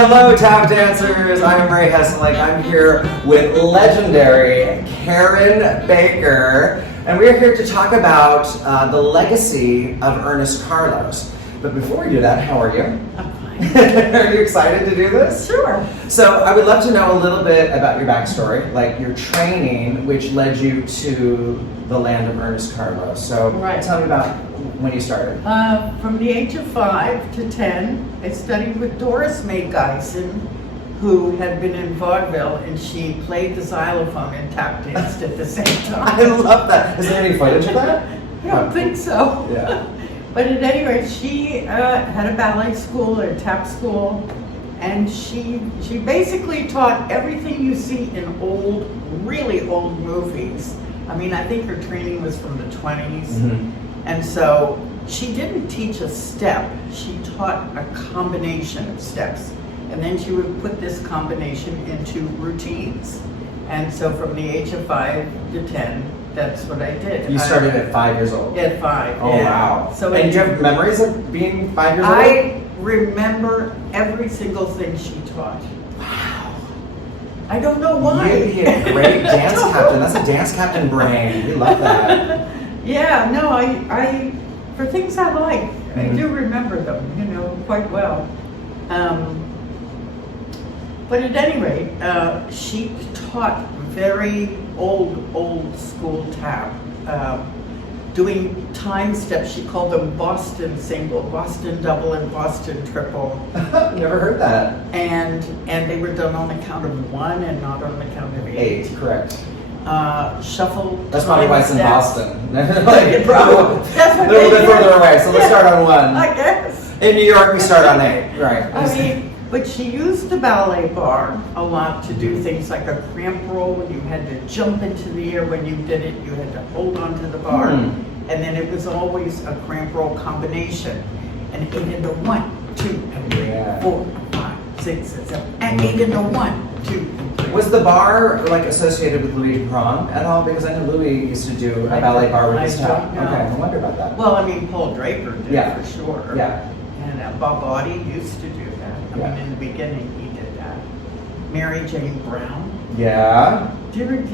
Hello, tap dancers. I'm Ray Hesselink. I'm here with legendary Karin Baker, and we're here to talk about the legacy of Ernest Carlos. But before we do that, how are you? I'm fine. Are you excited to do this? Sure. So I would love to know a little bit about your backstory, like your training, which led you to the land of Ernest Carlos. So Right. tell me about when you started. From the age of 5 to 10, I studied with Doris Mae Geisen, who had been in vaudeville, and she played the xylophone and tap danced at the same I time. love that. Is there any footage of that? I don't think so. Yeah. But at any rate, she had a ballet school, a tap school, and she basically taught everything you see in old, really old movies. I mean, I think her training was from the 20s. Mm-hmm. And so she didn't teach a step, she taught a combination of steps. And then she would put this combination into routines. And so from the age of 5 to 10, that's what I did. You started at 5 years old? At 5, Oh, yeah. wow. So and do you have memories of being 5 years old? I remember every single thing she taught. Wow. I don't know why. You'd be a great dance captain. That's a dance captain brain. We love that. Yeah, no, I for things I like, I Mhm. do remember them, quite well. But at any rate, she taught very old school tap, doing time steps. She called them Boston single, Boston double, and Boston triple. Never heard that. And they were done on the count of 1 and not on the count of 8. 8, correct. Shuffle. That's probably why it's in steps. Boston. Like, Probably. That's what a little they bit did. further away, so let's start on 1. I guess. In New York, we start on 8. Right. I mean, but she used the ballet bar a lot to do things like a cramp roll. You had to jump into the air when you did it. You had to hold on to the bar. And then it was always a cramp roll combination. And 8 into 1, 2, and 3, Yeah. 4, 5, 6, and 7. And 8 into 1, 2, and 3. Was the bar like associated with Louis Dupron at all? Because I know Louis used to do a ballet bar with his I tap. don't know. Okay, I wonder about that. Well, I mean, Paul Draper did Yeah. for sure. Yeah. And Bob Audie used to do that. I mean, in the beginning, he did that. Mary Jane Brown. Yeah. Did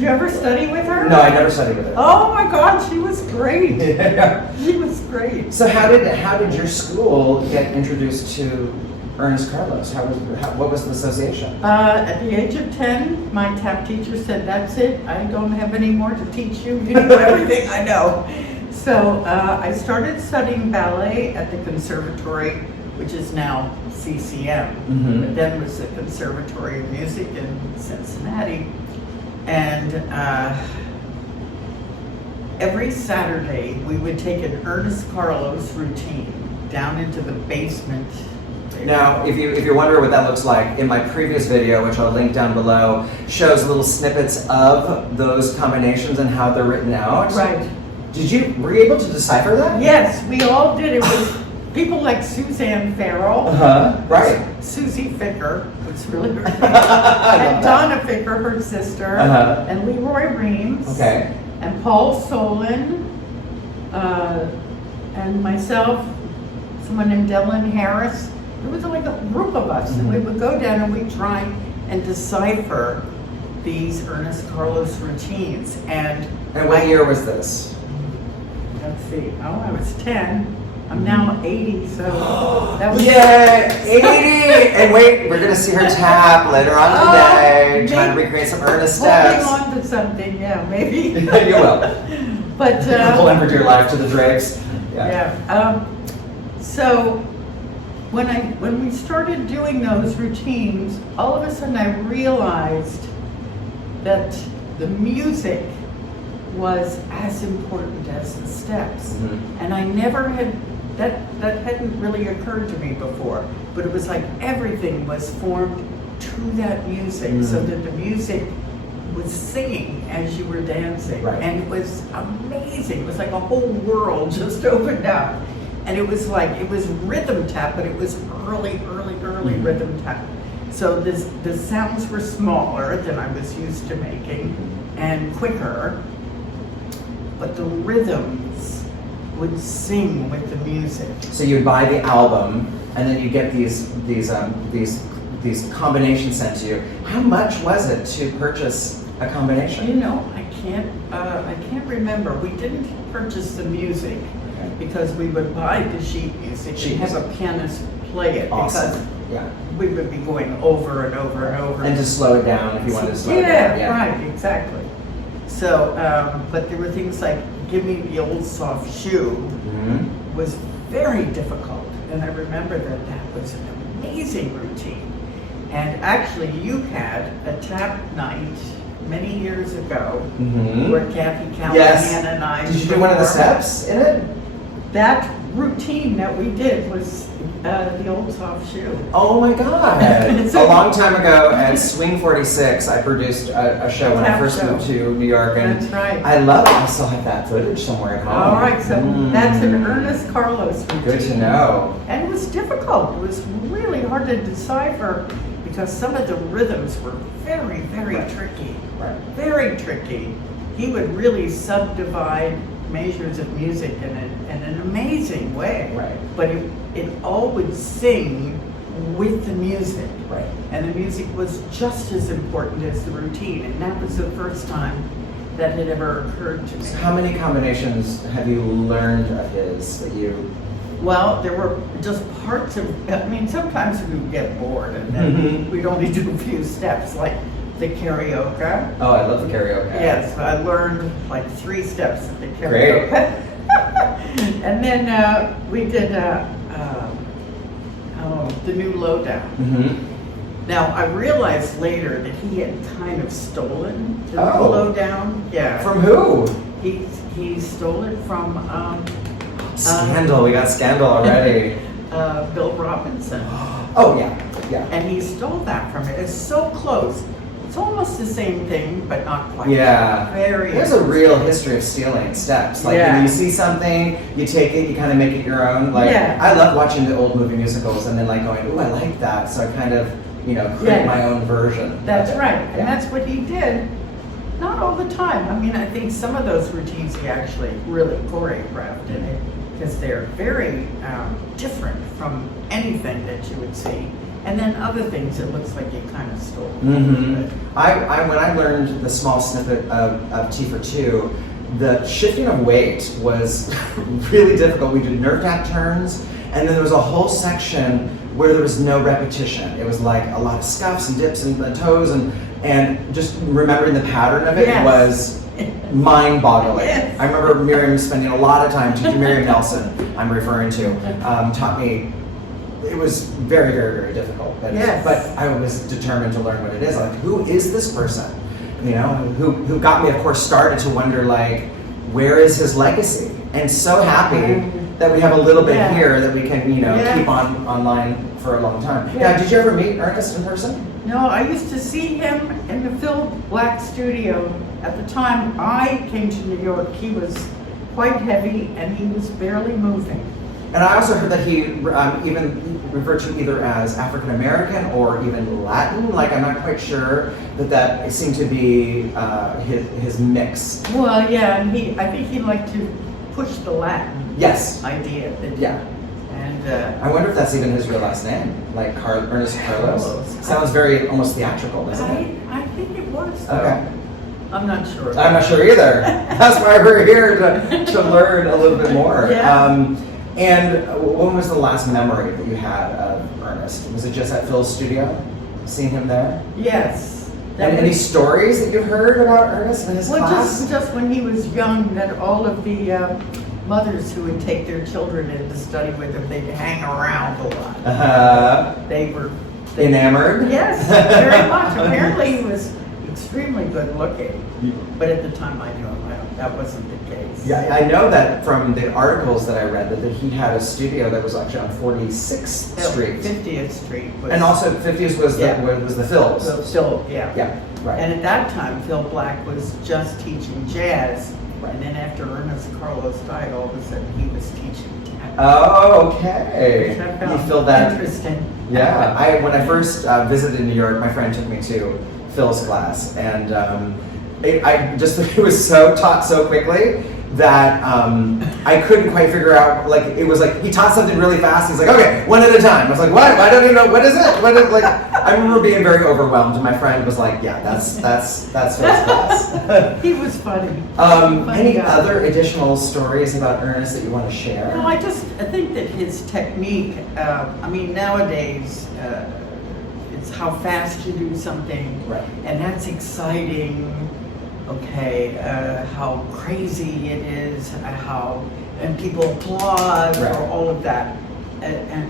you ever study with her? No, I never studied with her. Oh my God, she was great. Yeah. She was great. So how did your school get introduced to Ernest Carlos? What was the association? At the age of 10, my tap teacher said, "That's it. I don't have any more to teach you. You know everything I know." So I started studying ballet at the conservatory, which is now CCM, but then was the Conservatory of Music in Cincinnati. And every Saturday we would take an Ernest Carlos routine down into the basement. Now, if you're wondering what that looks like, in my previous video, which I'll link down below, shows little snippets of those combinations and how they're written out. Right. Were you able to decipher that? Yes, we all did. It was people like Suzanne Farrell, Right. Susie Ficker, was really her name, I love and that. Donna Ficker, her sister, Uh-huh. and Leroy Reams, Okay. and Paul Solon, and myself, someone named Dylan Harris. It was like a group of us, and we would go down and we'd try and decipher these Ernest Carlos routines. And what year was this? let's see, I was 10. I'm now 80, so that was... Yeah, 80! And wait, we're going to see her tap later on today, trying to recreate some Ernest steps. Holding on to something, yeah, maybe. You will. But... Pulling for dear life to the drapes. Yeah. So when we started doing those routines, all of a sudden I realized that the music was as important as the steps. And I never had, that hadn't really occurred to me before, but it was like everything was formed to that music, so that the music was singing as you were dancing. Right. And it was amazing. It was like a whole world just opened up. And it was like, it was rhythm tap, but it was early rhythm tap. So the sounds were smaller than I was used to making and quicker, but the rhythms would sing with the music. So you'd buy the album, and then you get these combinations sent to you. How much was it to purchase a combination? You know, I can't remember. We didn't purchase the music because we would buy the sheet music and have a pianist play it because we would be going over and over and over. And to slow it down if you wanted to slow it down. Yeah, right, exactly. So, but there were things like Give Me the Old Soft Shoe was very difficult. And I remember that was an amazing routine. And actually you had a tap night many years ago where Kathy Calahan and I Did you do one of the steps in it? That routine that we did was the Old Soft Shoe. Oh my God! A long time ago at Swing 46, I produced a show when I first moved to New York, and that's right. I love it. I still have that footage somewhere at home. All right, so that's an Ernest Carlos routine. Good to know. And it was difficult. It was really hard to decipher because some of the rhythms were very, very tricky. Right. Very tricky. He would really subdivide measures of music in an amazing way. Right. But it all would sing with the music. Right. And the music was just as important as the routine. And that was the first time that had ever occurred to me. So how many combinations have you learned of his that you... Well, there were just parts of, I mean, sometimes we would get bored and then we'd only do a few steps, like the karaoke. Oh, I love the karaoke. Yes, I learned like 3 steps of the karaoke. Great. And then we did the New Lowdown. Now, I realized later that he had kind of stolen the New Lowdown. Yeah. From who? He stole it from... Scandal, we got Scandal already. Bill Robinson. Oh, yeah. And he stole that from it. It's so close. It's almost the same thing, but not quite. Yeah. There's a real history of stealing steps. Like when you see something, you take it, you kind of make it your own. Like I love watching the old movie musicals and then like going, ooh, I like that. So I kind of, create my own version. That's right. And that's what he did. Not all the time. I mean, I think some of those routines he actually really choreographed in it because they're very different from anything that you would see. And then other things, it looks like you kind of stole. When I learned the small snippet of T for Two, the shifting of weight was really difficult. We did nerve tap turns, and then there was a whole section where there was no repetition. It was like a lot of scuffs and dips and the toes, and just remembering the pattern of it was mind-boggling. Yes. I remember Miriam spending a lot of time, teacher Miriam Nelson, I'm referring to, taught me. It was very, very, very difficult. But I was determined to learn what it is. Like, who is this person? Who got me, of course, started to wonder, like, where is his legacy? And so happy that we have a little bit here that we can, keep on online for a long time. Yeah. Did you ever meet Ernest in person? No, I used to see him in the Phil Black studio. At the time I came to New York, he was quite heavy and he was barely moving. And I also heard that he even referred to either as African American or even Latin. Like, I'm not quite sure that it seemed to be his mix. Well, yeah, and I think he liked to push the Latin idea. And I wonder if that's even his real last name, like Ernest Carlos. Sounds very almost theatrical, doesn't it? I think it was. Though. Okay. I'm not sure. I'm not sure either. That's why we're here to learn a little bit more. Yeah. And when was the last memory that you had of Ernest? Was it just at Phil's studio, seeing him there? Yes. And any stories that you've heard about Ernest and his class? Just when he was young, that all of the mothers who would take their children in to study with him, they'd hang around a lot. They were enamored? Yes, very much. Apparently he was extremely good looking, but at the time I knew him, that wasn't the case. Yeah, I know that from the articles that I read that he had a studio that was actually on 46th Street. 50th Street. And also 50th was the Phil's. Phil, Yeah, right. And at that time, Phil Black was just teaching jazz, and then after Ernest Carlos died, all of a sudden he was teaching tap. Oh, okay. Which I found you feel that interesting. Yeah, when I first visited New York, my friend took me to Phil's class, and it was so taught so quickly that I couldn't quite figure out. Like it was like he taught something really fast. He's like, okay, one at a time. I was like, what? I don't even know what is it. What is like? I remember being very overwhelmed. And my friend was like, yeah, that's first class. He was funny. Any other additional stories about Ernest that you want to share? No, I think that his technique. I mean, nowadays. It's how fast you do something, right. And that's exciting. Okay, how crazy it is, and people applaud right. for all of that.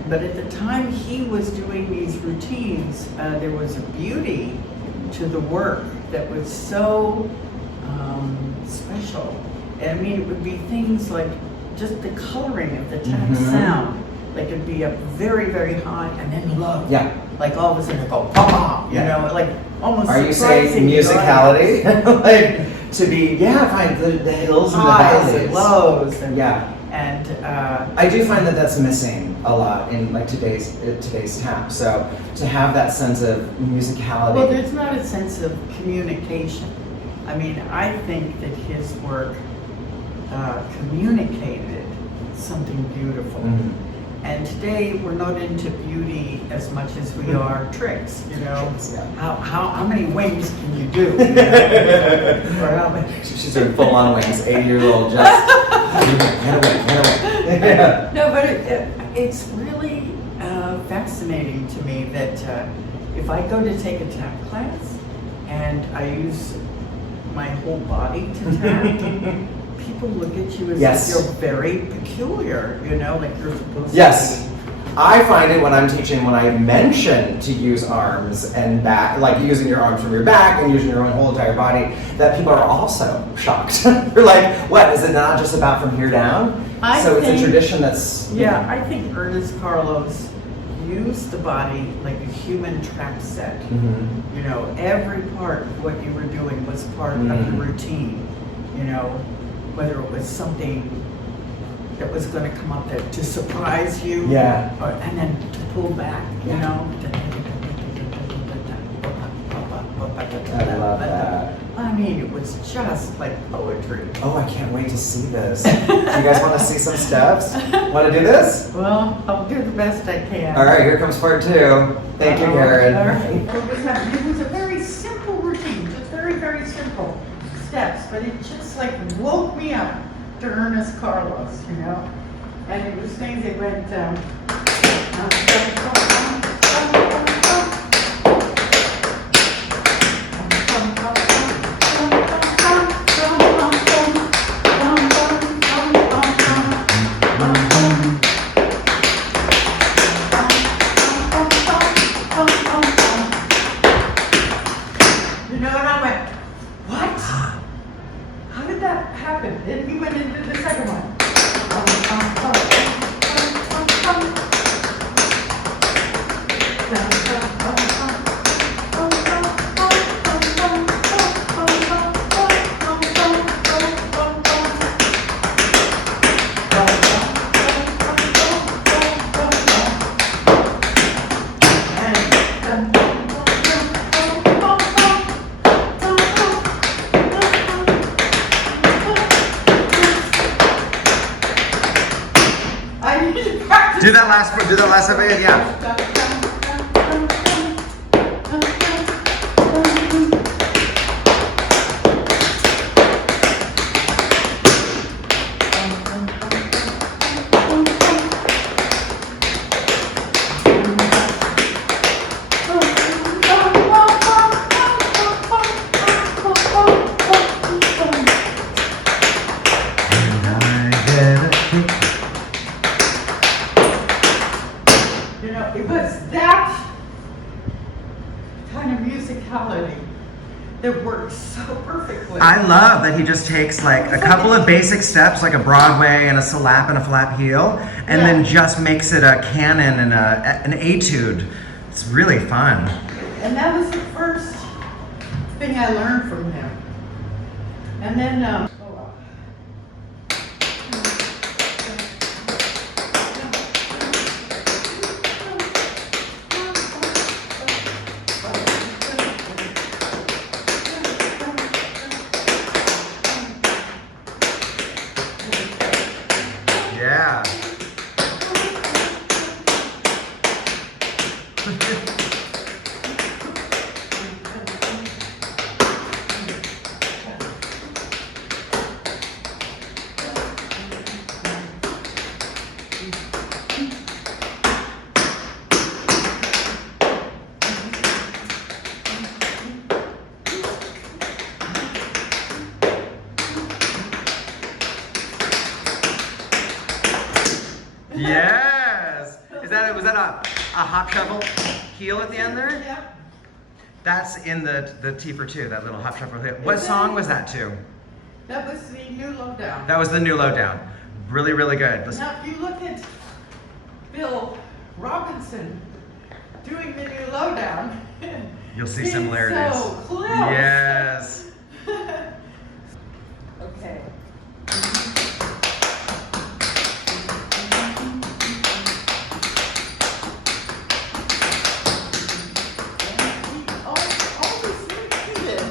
But at the time he was doing these routines, there was a beauty to the work that was so special. I mean, it would be things like just the coloring of the tap sound. Like it'd be up very, very high and then low. Yeah. Like all of a sudden it go pop, you know, like almost. Are you saying musicality? Like to be, fine, the hills and the valleys. And lows. And, yeah. And I do find that that's missing a lot in like today's tap. So to have that sense of musicality. Well, there's not a sense of communication. I mean, I think that his work communicated something beautiful. Mm-hmm. And today we're not into beauty as much as we are tricks, you know. Yeah. How many wings can you do? You know? Or how many? She's doing full on wings, 8-year-old just get away. Yeah. No, but it's really fascinating to me that if I go to take a tap class and I use my whole body to tap, people look at you as if you're very peculiar, you know, like you're supposed to be. I find it when I'm teaching, when I mention to use arms and back, like using your arms from your back and using your own whole entire body, that people are also shocked. They're like, what, is it not just about from here down? It's a tradition that's... Yeah, I think Ernest Carlos used the body like a human trap set. Mm-hmm. You know, every part of what you were doing was part of the routine, you know. Whether it was something that was going to come up there to surprise you, and then to pull back, you know. I love that. I mean, it was just like poetry. Oh, I can't wait to see this. Do you guys want to see some steps? Want to do this? Well, I'll do the best I can. All right, here comes part 2. Thank you, Karin. All right. It was a very simple routine, just very, very simple steps, but it just like woke me up to Ernest Carlos, you know. And it was things that went you know, and I went, what? How did that happen? Then he went into the second one. Do that last of it, yeah. It was that kind of musicality that works so perfectly. I love that he just takes like a couple of basic steps, like a Broadway and a slap and a flap heel, and then just makes it a canon and an etude. It's really fun. And that was the first thing I learned from him. And then, Yes. Was that a hop shuffle heel at the end there? Yep. That's in the T for two, that little hop shuffle heel. What song was that to? That was the new lowdown. That was the new lowdown. Really, really good. Now, if you look at Bill Robinson doing the new lowdown, You'll see he's similarities. so close. Yes. Okay. Always repeated.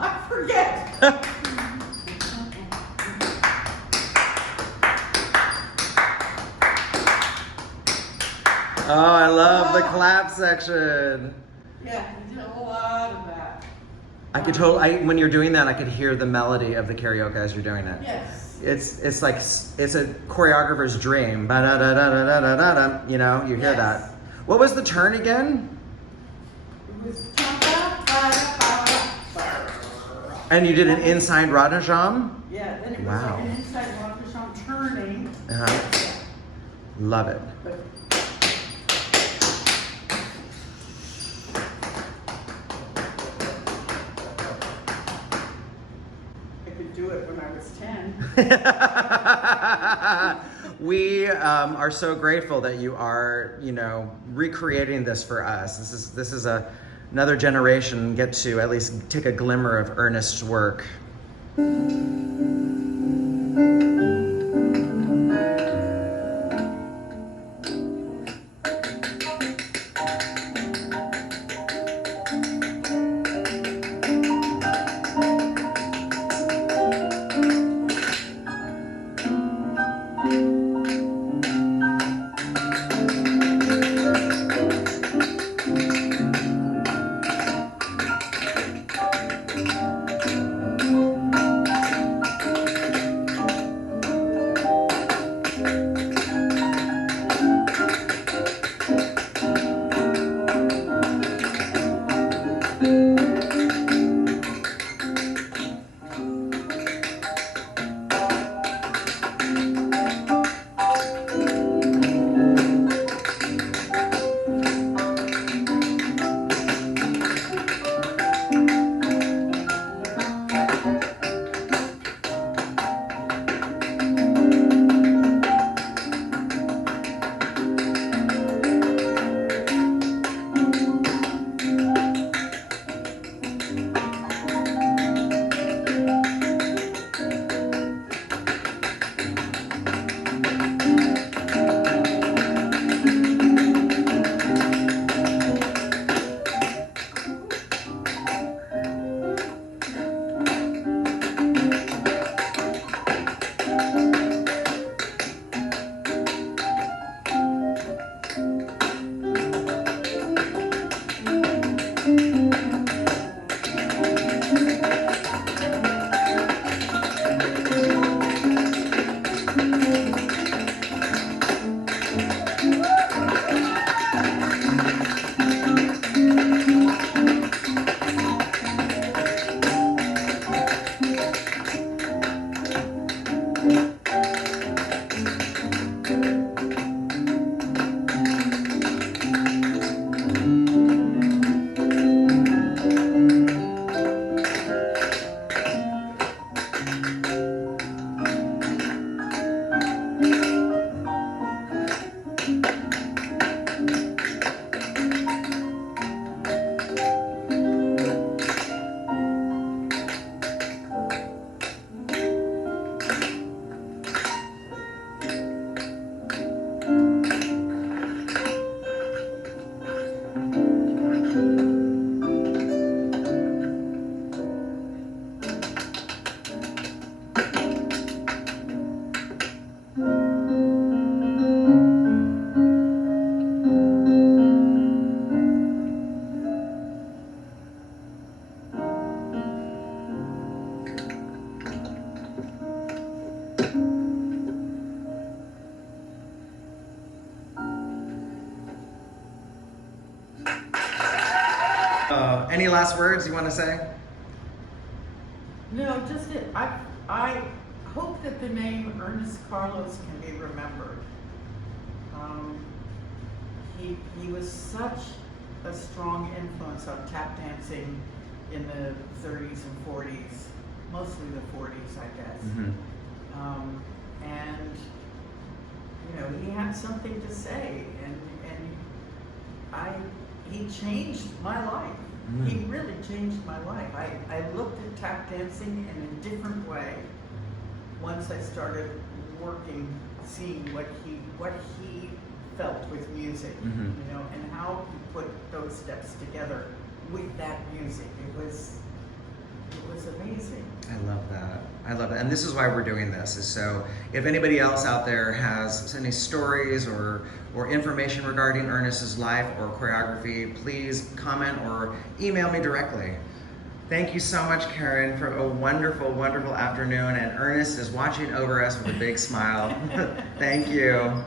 I forget. Oh, I love the clap section. Yeah, we did a lot of that. When you're doing that, I could hear the melody of the karaoke as you're doing it. Yes. It's like it's a choreographer's dream. Ba-da-da-da-da-da-da-da. You know, you hear Yes. that. What was the turn again? It was And you did an inside rodajam? yeah, then it was Wow. like an inside rockers turning. Uh-huh. Love it. But I could do it when I was 10. We are so grateful that you are, recreating this for us. This is another generation get to at least take a glimmer of Ernest's work. Any last words you want to say? No, just it. I hope that the name Ernest Carlos can be remembered. He was such a strong influence on tap dancing in the 30s and 40s, mostly the 40s, I guess. And you know, he had something to say, and he changed my life. He really changed my life. I looked at tap dancing in a different way once I started working, seeing what he felt with music, you know, and how he put those steps together with that music. It was amazing. I love that. I love it. And this is why we're doing this, is so if anybody else out there has any stories or information regarding Ernest's life or choreography, please comment or email me directly. Thank you so much, Karin, for a wonderful, wonderful afternoon. And Ernest is watching over us with a big smile. Thank you.